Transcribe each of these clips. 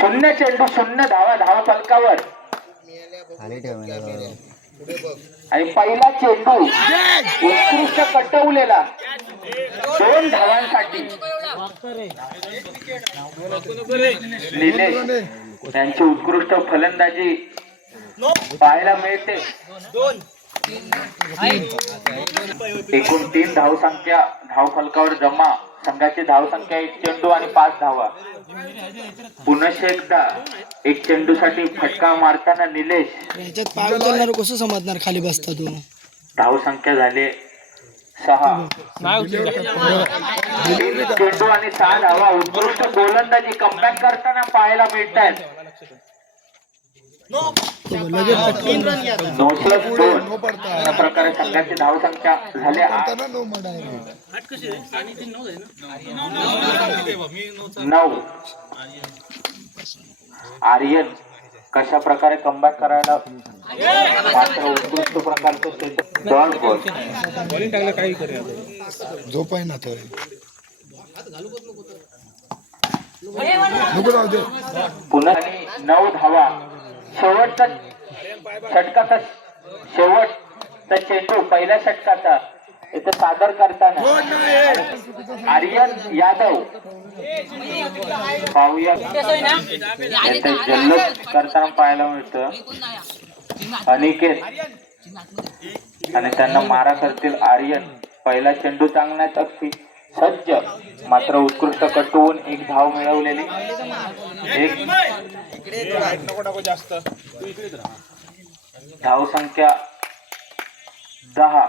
शून्य चेंडू, शून्य धावा, धावा फलकावर. आणि पहिला चेंडू उत्कृष्ट कटवलेला 2 धावांसाठी निलेश यांची उत्कृष्ट फलंदाजी पाहायला मिळते. एकूण 3 धावसंख्या धाव फलकावर जमा. संघाची धावसंख्या 1 चेंडू आणि 5 धावा. पुन्हा एकदा 1 चेंडू साठी फटका मारताना निलेश. याच्यात पाय उचलणार कसं समजणार खाली बसता तू. धावसंख्या झाले 6. 3 चेंडू आणि 6 धावा. उत्कृष्ट गोलंदाजी कमबॅक करताना पाहायला मिळतात. 9+2 अशा प्रकारे संघाची धावसंख्या झाली 9. आर्यन कशा प्रकारे कमबॅक करायला मात्र उत्कृष्ट प्रकारचं डॉट बॉल झोप आहे ना तर पुन्हा 9 धावा. शेवटचा चेंडू पहिल्या षटकाचा इथे सादर करताना आर्यन यादव पाहूया इथे जल्लोष करताना पाहायला मिळतं. अनिकेत आणि त्यांना मारा करतील आर्यन. पहिला चेंडू चांगण्यासाठी सज्ज, मात्र उत्कृष्ट कटवून 1 धाव मिळवलेली. धाव संख्या 10.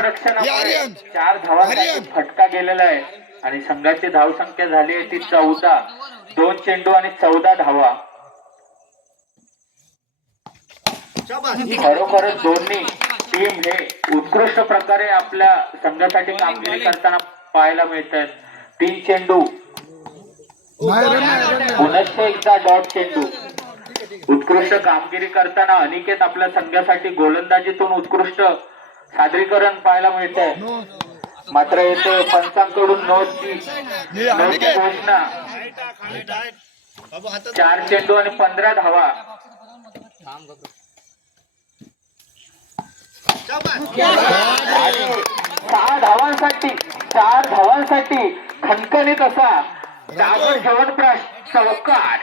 रक्षणामुळे 4 धावांसाठी फटका गेलेला आहे आणि संघाची धावसंख्या झाली आहे ती 14. 2 चेंडू आणि 14 धावा. खरोखरच दोन्ही टीम हे उत्कृष्ट प्रकारे आपल्या संघासाठी कामगिरी करताना पाहायला मिळतात. 3 चेंडू पुन्हा एकदा डॉट चेंडू. उत्कृष्ट कामगिरी करताना अनिकेत आपल्या संघासाठी गोलंदाजीतून उत्कृष्ट सादरीकरण पाहायला मिळते. मात्र येथे पंचांकडून नोटची घोषणा. 4 चेंडू आणि 15 धावा. 4 धावांसाठी खणखणीत असा चौकार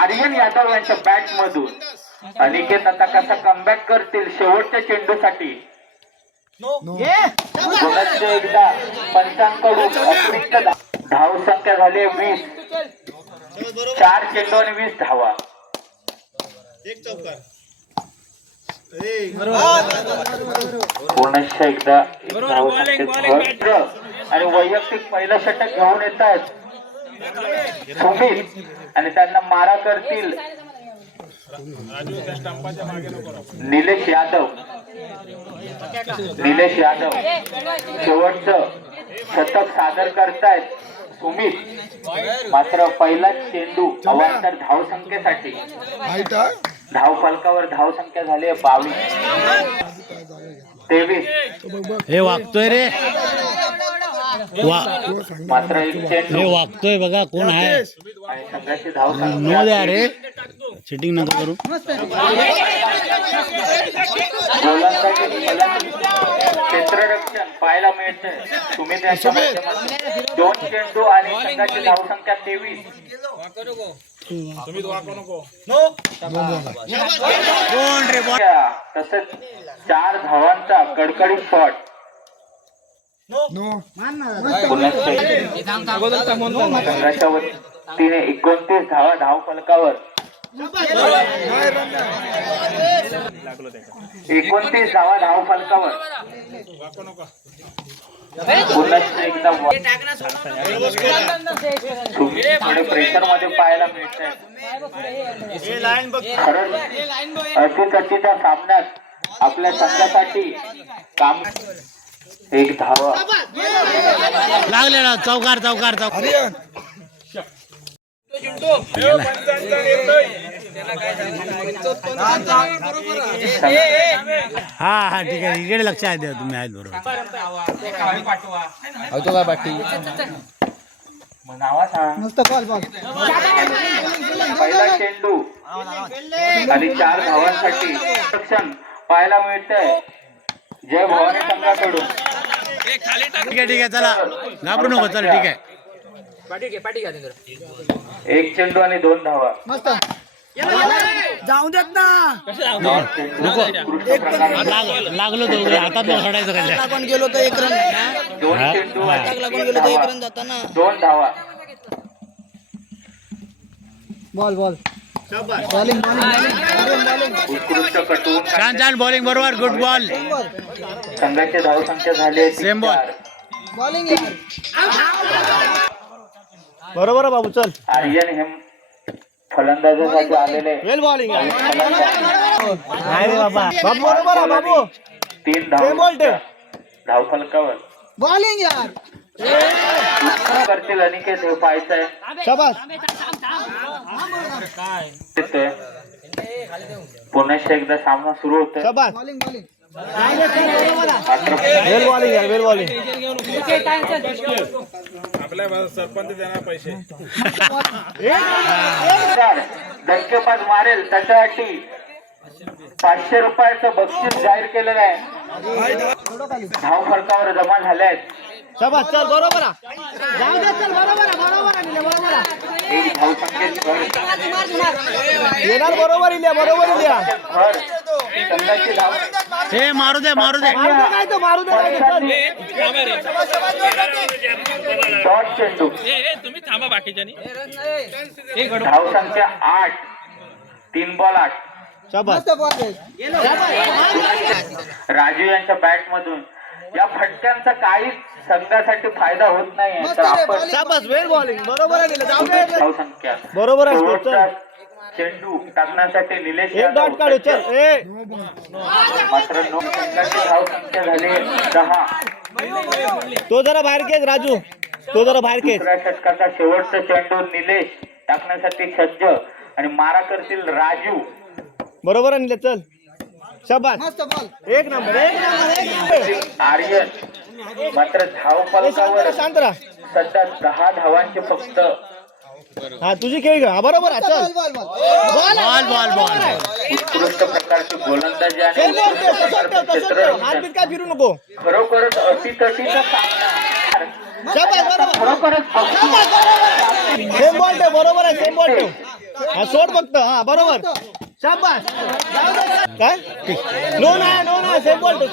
आर्यन यादव यांच्या बॅट मधून. अनिकेत आता कसा कमबॅक करतील शेवटच्या चेंडूसाठी. एकदा पंचांकडून अतिरिक्त धाव संख्या झाली 20. 4 चेंडू आणि 20 धावा. पुन्हा एकदा आणि वैयक्तिक पहिला षटक घेऊन येतात सुमित आणि त्यांना मारा करतील निलेश यादव. शेवटचं शतक सादर करतायत सुमित. मात्र पहिला चेंडू अवांतर धावसंख्येसाठी. धाव फलकावर धावसंख्या झाली 22. 23. हे वागतोय रे. मात्र 1 चेंडू वागतोय बघा कोण आहे. आणि संघाची धावसंख्या नो द्या रे. चिटिंग नका करू. क्षेत्ररक्षण पाहायला मिळते सुमित यांच्या माध्यमातून. 2 चेंडू आणि संघाची धावसंख्या 23. तसेच 4 धावांचा कडकडीत शॉट. संघाच्या वतीने 29 धावा धाव फलकावर. 29 धावा धाव फलकावर. पुन्हा एकदा थोडे प्रेशर मध्ये पाहायला मिळते. अतिकच्चीच्या सामन्यात आपल्या संघासाठी काम. 1 धावा लागलेला. चौकार. हा हा ठीक आहे इकडे लक्ष आहे तुम्ही आहेत बरोबर मग नावा सांग. मस्त बॉल बॉल पहिला चेंडू आणि 4 धावांसाठी रक्षण पाहायला मिळतंय जय भवानी संघाकडून. ठीक आहे चला घाबरू नको चल ठीक आहे एक चेंडू आणि 2 धावा. मस्त जाऊ देत ना लागलो दोघे हातात सोडायचं काय लागून गेलो तर 1 रन 2 चेंडू आणि लागून 3 गेलो तर 1 धावा. रन जाताना 2 धावा. बॉल बॉल बॉलिंग बॉलिंग उत्कृष्ट कटून छान छान बॉलिंग बरोबर गुड बॉल संघाची धावसंख्या झाली आहे Same ball. 4. बॉलिंग बरोबर बाबू चल आर्यन हे फलंदाजासाठी आलेले वेल बॉलिंग नाही रे बाबा बाबू बरोबर आहे बाबू 3 Same ball धाव धावफलकावर बॉलिंग यार करतील अनिकेत हे पाहायचंय. शाबास येतोय. पुन्हा एकदा सामना सुरू होतोय. शाबास बॉलिंग बॉलिंग मात्र वेल बॉलिंग यार वेल बॉलिंग धक्केबाज मारेल त्याच्यासाठी 500 रुपयाचं बक्षीस जाहीर केलेलं आहे. धाव फलकावर जमा झाले आहेत. शाबास चल बरोबर एक धावसंख्येत भर येणार बरोबर इल्या बरोबर इल्या भर संघाची धाव हे मारू दे शॉर्ट चेंडू तुम्ही थांबा बाकीच्यानी धावसंख्या 8 3 बॉल 8. शाबास राजू यांच्या बॅट मधून या फटक्यांचा काहीच संघासाठी फायदा होत नाही तर आपण शाबास वेल बॉलिंग बरोबर आहे दिलं जाऊ दे धावसंख्या बरोबर आहे स्कोर, शेवटचा चल चेंडू टाकण्यासाठी निलेश एक यादव डॉट काढू चल ए मात्र संघाची धावसंख्या झाली 10. तो जरा बाहेर खेच राजू तो जरा बाहेर खेच दुसऱ्या षटकाचा शेवटचा चेंडू निलेश टाकण्यासाठी सज्ज आणि मारा करतील राजू. बरोबर आहे निलेश चल शाबास मस्त बॉल एक नंबर आर्यन मात्र धाव फलकावर शांत राहा सध्या 10 धावांचे फक्त. हा तुझी खेळ घ्या बरोबर आहे चल बॉल बॉल बॉल बॉल उत्कृष्ट प्रकारची गोलंदाजी आणि खेळ बोल उत्कृष्ट तसं प्रकारचं हात क्षेत्ररक्षण बीत काय फिरू नको खरोखरच अटीतटीचा सामना. शाबास बरोबर खरोखरच बघू सेम बॉल ठेव बरोबर आहे सेम बॉल ठेव हा सोड फक्त हा बरोबर शाबास काय नो नाही सेम बॉल ठेव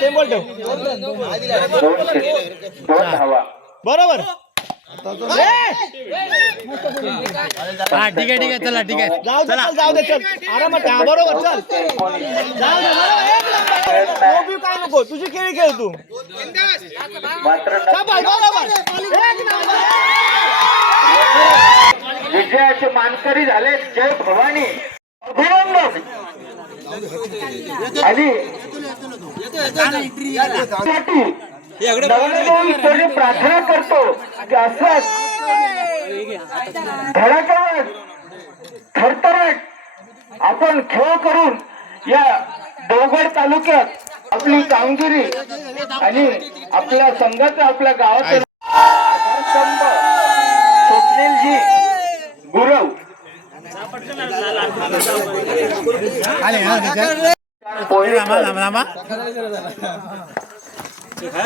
2 धावा. बरोबर हा ठीक आहे चला ठीक आहे जाऊ दे चल आरामात हा बरोबर चल जाऊ दे बरोबर एक नंबर नो काय नको तुझी खेळ तू मात्र शाबास बरोबर एक नंबर विजयाचे मानकरी झाले जय भवानी. अभिनंदन. आणि नवनवीन ईश्वरी प्रार्थना करतो की असंच धडाक्यावर थरथराट आपण खेळ करून या देवगड तालुक्यात आपली कामगिरी आणि आपल्या संघाचं आपल्या गावाचं आधारस्तंभ स्वप्नीलजी गुरव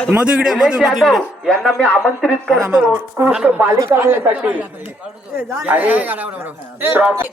मधु इकडे निलेश यादव यांना मी आमंत्रित करतो उत्कृष्ट बालिका वेळेसाठी आणि ट्रॉफी